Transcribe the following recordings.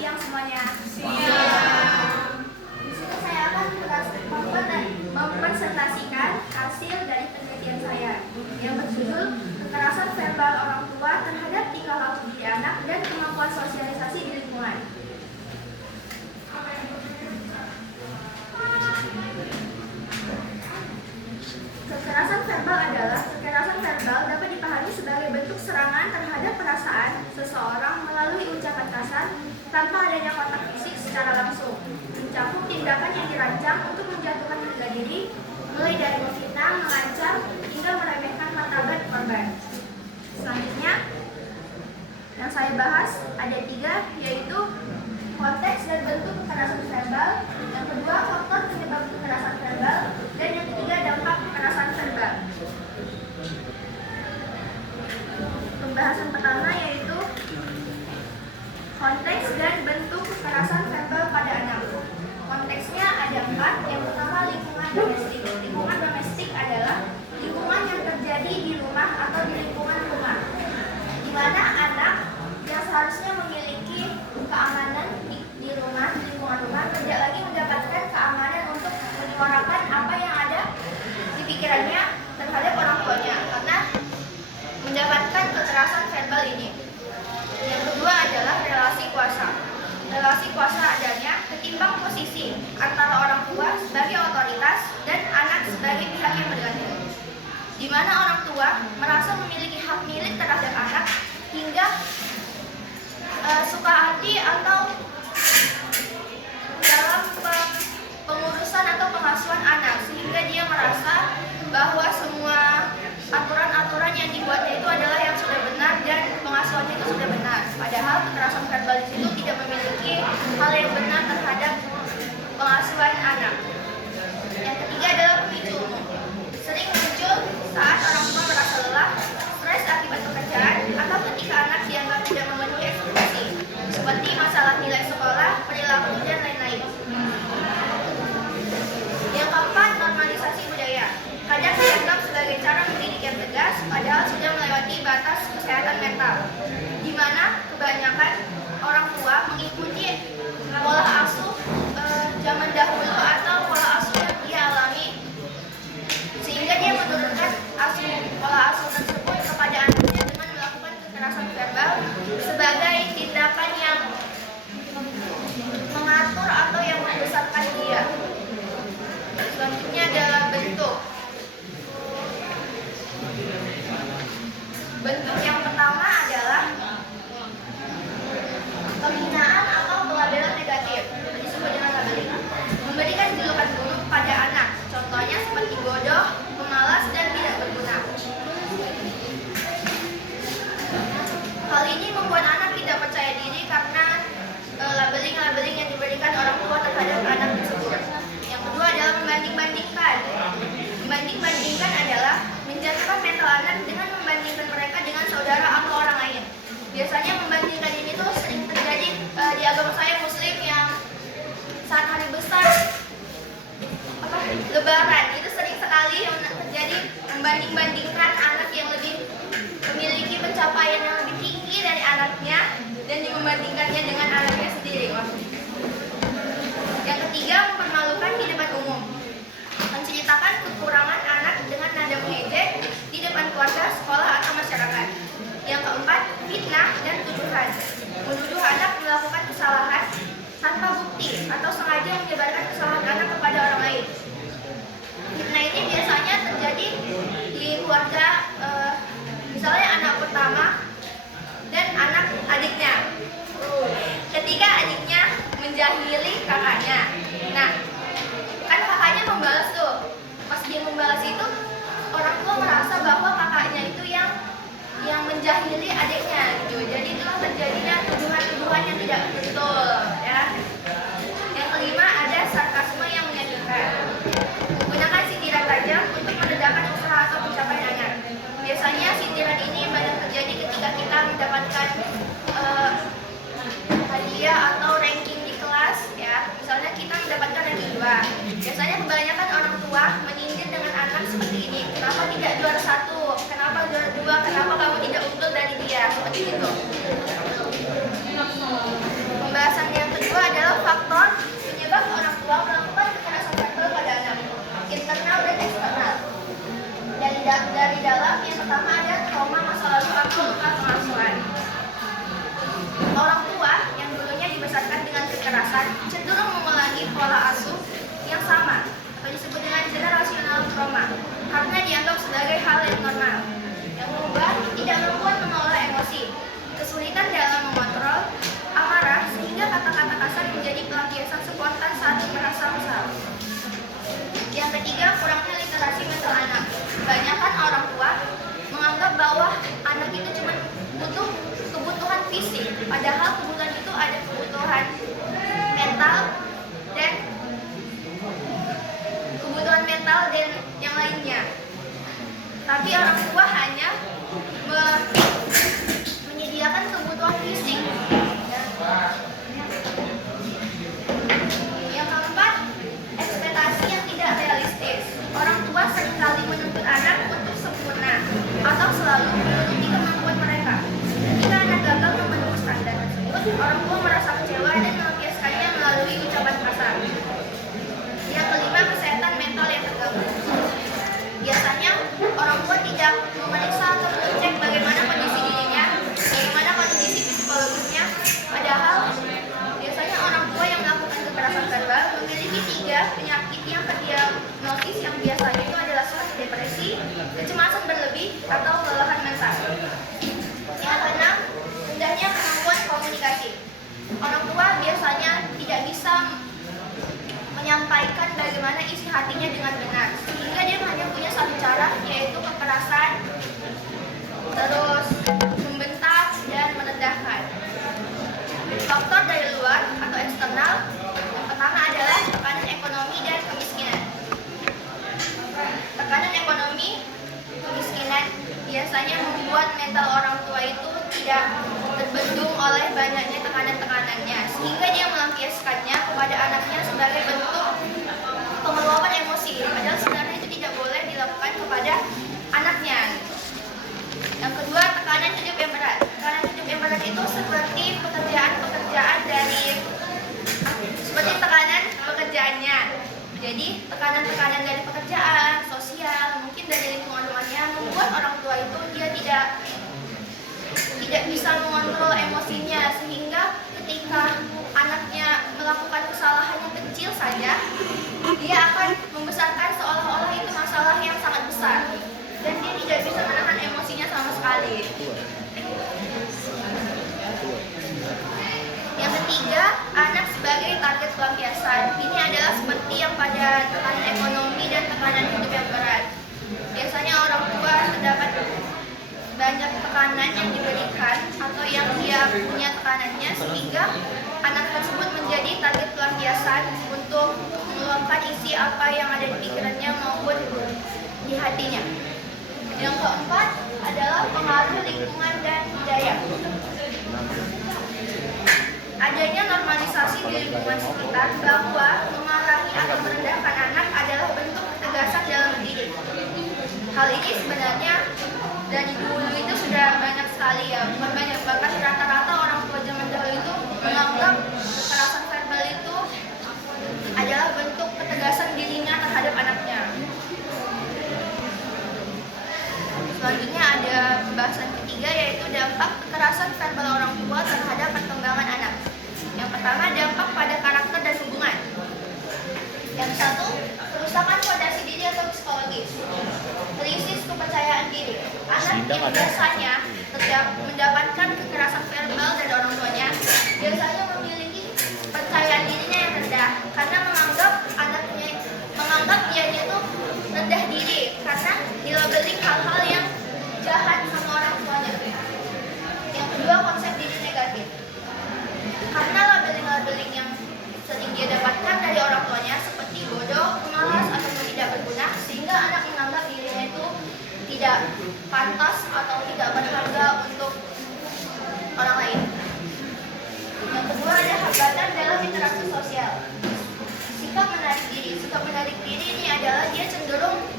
siang semuanya. Siang. Di sini saya akan mempresentasikan hasil dari penelitian saya yang berjudul Kekerasan Verbal Orang Tua Terhadap Tingkah Laku Diri Anak dan Kemampuan Sosialisasi di Lingkungan. Kekerasan verbal adalah kekerasan verbal dapat dipahami sebagai bentuk serangan terhadap perasaan seseorang melalui ucapan kasar tanpa adanya kontak fisik secara langsung, mencakup tindakan yang dirancang untuk menjatuhkan harga diri, mulai dari memfitnah, mengancam, hingga meremehkan martabat korban. Selanjutnya, yang saya bahas ada 3, yaitu konteks dan bentuk kekerasan verbal, yang kedua faktor penyebab kekerasan verbal, dan yang ketiga dampak kekerasan verbal. Pembahasan pertama yaitu konteks dan bentuk kekerasan verbal pada anak. Konteksnya ada 4. Yang pertama lingkungan domestik. Lingkungan domestik adalah lingkungan yang terjadi di rumah atau di lingkungan rumah, di mana anak yang seharusnya memiliki keamanan di rumah, di lingkungan rumah, tidak lagi mendapatkan keamanan untuk menyuarakan apa yang ada di pikirannya terhadap orang tuanya karena mendapatkan kekerasan verbal ini. Yang kedua adalah relasi kuasa. Relasi kuasa adanya ketimbang posisi antara orang tua sebagai otoritas dan anak sebagai pihak yang bergantung, di mana orang tua merasa memiliki hak milik terhadap anak hingga suka hati atau dalam pengurusan atau pengasuhan anak, sehingga dia merasa bahwa semua aturan-aturan yang dibuatnya itu adalah yang sudah benar dan pengasuhannya itu sudah benar. Padahal kekerasan verbal di situ tidak memiliki hal yang benar terhadap pengasuhan anak. Yang ketiga adalah pemicu umum. Sering muncul saat orang tua merasa lelah, stres akibat pekerjaan, atau ketika anak dianggap tidak memenuhi ekspektasi, seperti masalah nilai sekolah, perilaku, dan lain-lain. Yang keempat, normalisasi budaya. Kadang dianggap sebagai cara mendidik yang tegas, padahal sudah melewati batas kesehatan mental, di mana kebanyakan orang tua mengikuti pola asuh zaman dahulu atau pola asuh yang dia alami, sehingga dia menurunkan pola asuh tersebut kepada anaknya dengan melakukan kekerasan verbal sebagai tindakan yang mengatur atau yang membesarkan dia. Selanjutnya adalah bentuk. Bentuk yang pertama adalah penghinaan atau pelabelan negatif, disebut dengan labeling. Memberikan julukan buruk pada anak, contohnya seperti bodoh, pemalas, dan tidak berguna. Hal ini membuat anak tidak percaya diri karena labeling-labeling yang diberikan orang tua terhadap anak tersebut. Yang kedua adalah membanding-bandingkan. Membanding-bandingkan adalah menjatuhkan mental anak dengan membandingkan mereka dengan saudara atau orang lain. Biasanya membandingkan ini tuh sering terjadi di agama saya Muslim, yang saat hari besar Lebaran itu sering sekali yang terjadi membanding-bandingkan anak yang lebih memiliki pencapaian yang lebih tinggi dari anaknya dan membandingkannya dengan anaknya sendiri. Yang ketiga, mempermalukan di depan umum. Menceritakan kekurangan anak dengan nada mengejek di depan keluarga, sekolah, atau masyarakat. Yang keempat, fitnah dan tuduhan. Menuduh anak melakukan kesalahan tanpa bukti atau sengaja menyebarkan kesalahan anak kepada orang lain. Fitnah ini biasanya terjadi di keluarga, misalnya anak pertama dan anak adiknya. Ketika adiknya menjahili kakaknya, nah kan kakaknya membalas tuh. Pas dia membalas itu, orang tua merasa bahwa kakaknya itu yang menjahili adiknya gitu. Jadi itulah terjadinya tuduhan-tuduhan yang tidak betul, ya. Yang kelima ada sarkasme yang menyakitkan. Menggunakan sindiran tajam untuk meredakan usaha atau pencapaian anak. Biasanya sindiran ini banyak terjadi ketika kita mendapatkan hadiah atau ranking di kelas, ya. Misalnya kita mendapatkan ranking 2. Biasanya kebanyakan orang tua menyindir dengan anak seperti ini. Kenapa tidak juara 1? Kenapa juara 2? Kenapa kamu tidak unggul dari dia? Seperti itu. Pembahasannya balik normal. Yang kedua, tidak mampu mengelola emosi, kesulitan dalam mengontrol amarah sehingga kata-kata kasar menjadi pelampiasan spontan saat merasa kesal. Yang ketiga, kurangnya literasi mental anak. Kebanyakan orang tua menganggap bahwa anak itu cuma butuh kebutuhan fisik, padahal kebutuhan itu ada kebutuhan mental dan yang lainnya. Tapi orang tua hanya menyediakan kebutuhan fisik. Yang keempat, ekspektasi yang tidak realistis. Orang tua seringkali menuntut anak untuk sempurna atau selalu menuruti kemampuan mereka. Jika anak gagal memenuhi standar tersebut, orang tua merasa kecewa dan melampiaskannya melalui ucapan kasar. Yang kelima, kesehatan mental yang terganggu. Biasanya orang tua tidak memeriksa atau mengecek bagaimana kondisi dirinya, bagaimana kondisi psikologisnya. Padahal biasanya orang tua yang melakukan kekerasan verbal memiliki 3 penyakit yang terdiagnosis yang biasanya itu adalah seperti depresi, kecemasan berlebih, atau kelelahan mental. Yang keenam, rendahnya kemampuan komunikasi. Orang tua biasanya tidak bisa menyampaikan bagaimana isi hatinya dengan benar, sehingga dia hanya punya satu cara, yaitu kekerasan, terus membentak dan merendahkan. Faktor dari luar atau eksternal, yang pertama adalah tekanan ekonomi dan kemiskinan. Tekanan ekonomi, kemiskinan biasanya membuat mental orang tua itu tidak terbendung oleh banyaknya tekanan-tekanannya, sehingga dia melampiaskannya kepada anaknya sebagai bentuk pengeluaran emosi, padahal sebenarnya itu tidak boleh dilakukan kepada anaknya. Yang kedua, tekanan hidup yang berat. Tekanan hidup yang berat itu seperti tekanan pekerjaannya. Jadi tekanan-tekanan dari pekerjaan, sosial, mungkin dari lingkungan rumahnya membuat orang tua itu dia tidak bisa mengontrol emosinya, sehingga ketika anaknya melakukan kesalahan yang kecil saja, dia akan membesarkan seolah-olah itu masalah yang sangat besar, dan dia tidak bisa menahan emosinya sama sekali. Yang ketiga, anak sebagai target pelampiasan. Ini adalah seperti yang pada tekanan ekonomi dan tekanan hidup yang berat. Biasanya orang tua terdapat banyak tekanan yang diberikan atau yang dia punya tekanannya, sehingga anak tersebut menjadi target pelampiasan untuk meluapkan isi apa yang ada di pikirannya maupun di hatinya. Yang keempat adalah pengaruh lingkungan dan budaya. Adanya normalisasi di lingkungan sekitar bahwa memarahi atau merendahkan anak adalah bentuk ketegasan dalam mendidik. Hal ini sebenarnya dari dulu itu sudah banyak sekali ya, bukan banyak, bahkan rata-rata orang tua zaman dahulu itu menganggap kekerasan verbal itu adalah bentuk ketegasan dirinya terhadap anaknya. Selanjutnya ada pembahasan ketiga, yaitu dampak kekerasan verbal orang tua terhadap perkembangan anak. Yang pertama, dampak pada karakter dan hubungan. Yang satu, kerusakan fondasi diri atau psikologis. Krisis kepercayaan diri. Anak yang biasanya mendapatkan kekerasan verbal dari orang tuanya biasanya memiliki percayaan dirinya yang rendah, karena menganggap dianya itu rendah diri karena dilabeling hal-hal yang jahat sama orang tuanya. Yang kedua, konsep diri negatif. Karena labeling-labeling yang sering dia dapatkan dari orang tuanya seperti bodoh, pemalas, ataupun tidak berguna, sehingga anak menganggap dirinya itu tidak pantas atau tidak berharga untuk orang lain. Yang kedua, ada hambatan dalam interaksi sosial. Sikap menarik diri. Sikap menarik diri ini adalah dia cenderung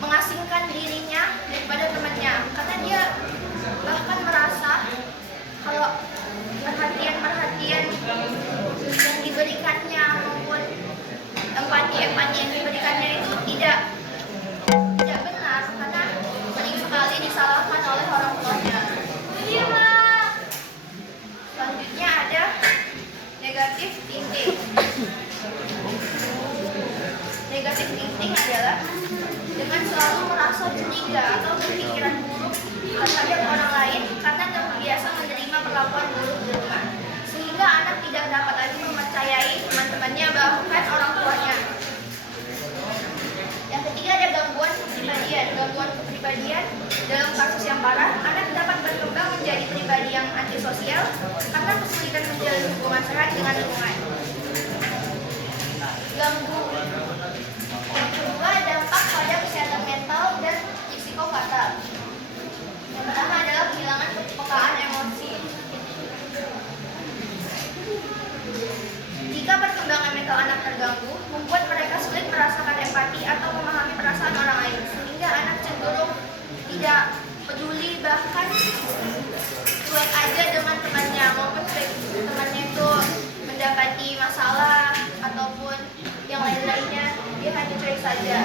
mengasingkan dirinya daripada temannya, karena dia bahkan merasa kalau perhatian yang diberikannya maupun empati yang diberikannya itu tidak benar, karena sering sekali disalahkan oleh orang tuanya. Selanjutnya ada negatif thinking. merasa curiga atau berpikiran buruk terhadap orang lain karena terbiasa menerima perlakuan buruk di rumah. Sehingga anak tidak dapat lagi mempercayai teman-temannya bahkan orang tuanya. Yang ketiga ada gangguan kepribadian. Gangguan kepribadian dalam kasus yang parah, anak dapat berkembang menjadi pribadi yang antisosial karena kesulitan menjalin hubungan sehat dengan lingkungan. Yang kedua, dampak pada kesehatan mental dan psikofatal. Yang pertama adalah kehilangan kepekaan emosi. Jika perkembangan mental anak terganggu, membuat mereka sulit merasakan empati atau memahami perasaan orang lain, sehingga anak cenderung tidak peduli, bahkan cuek aja dengan temannya, maupun temannya itu mendapati masalah ataupun yang lain-lainnya, dia hanya cuek saja.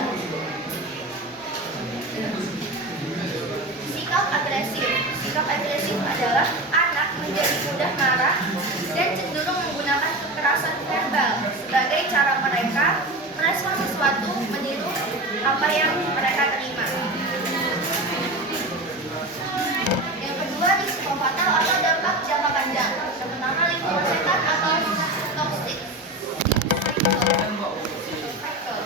Sikap agresif. Sikap agresif adalah anak menjadi mudah marah dan cenderung menggunakan kekerasan verbal sebagai cara mereka merespon sesuatu meniru apa yang mereka terima. Yang kedua, risiko fatal atau dampak jangka panjang. Yang pertama, lingkungan setan atau toxic cycle.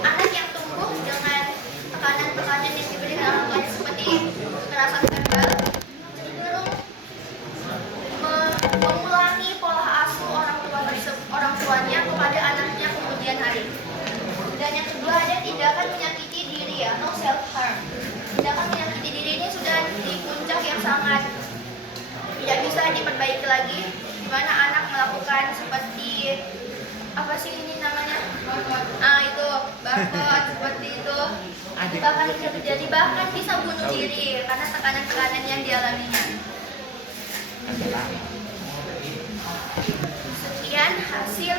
Anak yang tumbuh dengan tekanan-tekanan yang diberikan orang tuanya seperti kekerasan verbal cenderung mengulangi pola asuh orang tuanya kepada anaknya kemudian hari. Dan yang kedua ada tindakan menyakiti diri atau self harm. Tindakan menyakiti diri ini sudah di puncak yang sangat tidak bisa diperbaiki lagi, di mana anak melakukan seperti apa sih ini namanya? Itu bakot seperti itu. Bahkan bisa terjadi, bahkan bisa bunuh diri karena tekanan-tekanan yang dialaminya. Sekian hasil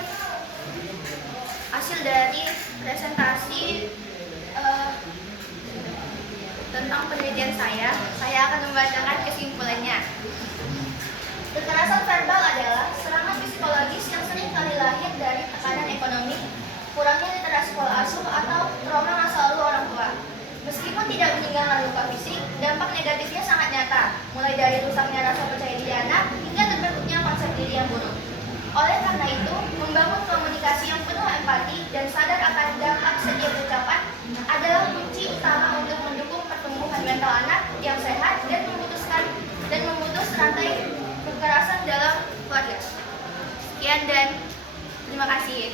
dari presentasi tentang penelitian saya. Saya akan membacakan kesimpulannya. Kekerasan verbal adalah serangan psikologis yang sering kali lahir dari tekanan ekonomi, kurangnya literasi pola asuh, atau trauma masa lalu orang tua. Meskipun tidak meninggalkan luka fisik, dampak negatifnya sangat nyata, mulai dari rusaknya rasa percaya diri anak hingga terbentuknya konsep diri yang buruk. Oleh karena itu, membangun komunikasi yang penuh empati dan sadar akan dampak setiap ucapan adalah kunci utama untuk mendukung pertumbuhan mental anak yang sehat dan memutus rantai kekerasan dalam keluarga. Sekian dan terima kasih.